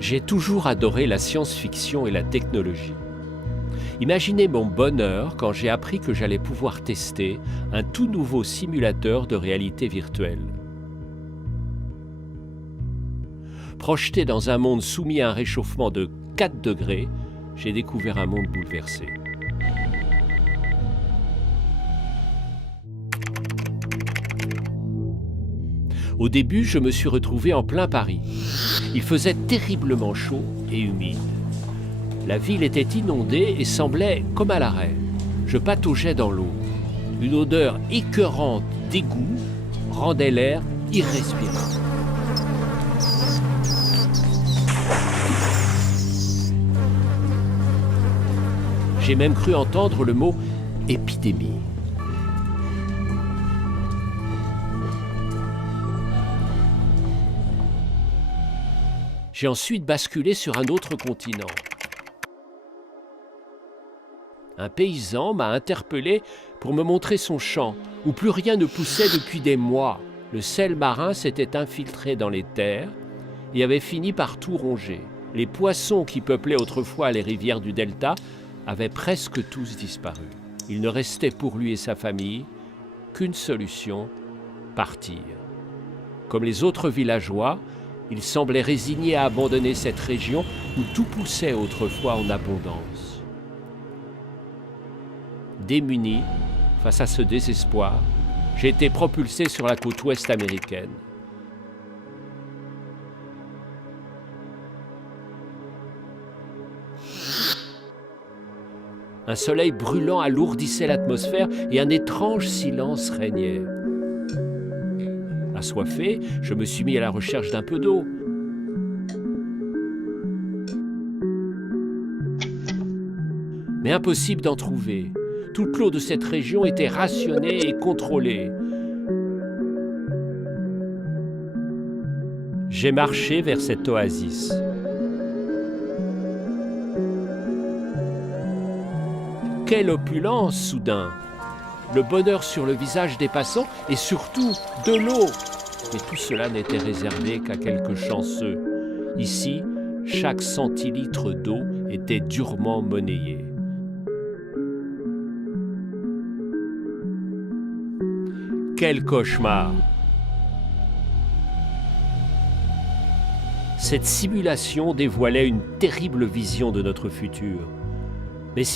J'ai toujours adoré la science-fiction et la technologie. Imaginez mon bonheur quand j'ai appris que j'allais pouvoir tester un tout nouveau simulateur de réalité virtuelle. Projeté dans un monde soumis à un réchauffement de 4 degrés, j'ai découvert un monde bouleversé. Au début, je me suis retrouvé en plein Paris. Il faisait terriblement chaud et humide. La ville était inondée et semblait comme à l'arrêt. Je pataugeais dans l'eau. Une odeur écœurante d'égout rendait l'air irrespirable. J'ai même cru entendre le mot « épidémie ». J'ai ensuite basculé sur un autre continent. Un paysan m'a interpellé pour me montrer son champ, où plus rien ne poussait depuis des mois. Le sel marin s'était infiltré dans les terres et avait fini par tout ronger. Les poissons qui peuplaient autrefois les rivières du delta avaient presque tous disparu. Il ne restait pour lui et sa famille qu'une solution, partir. Comme les autres villageois, il semblait résigné à abandonner cette région où tout poussait autrefois en abondance. Démuni face à ce désespoir, j'ai été propulsé sur la côte ouest américaine. Un soleil brûlant alourdissait l'atmosphère et un étrange silence régnait. Assoiffé, je me suis mis à la recherche d'un peu d'eau. Mais impossible d'en trouver. Toute l'eau de cette région était rationnée et contrôlée. J'ai marché vers cette oasis. Quelle opulence soudain! Le bonheur sur le visage des passants et surtout de l'eau. Mais tout cela n'était réservé qu'à quelques chanceux. Ici, chaque centilitre d'eau était durement monnayé. Quel cauchemar! Cette simulation dévoilait une terrible vision de notre futur.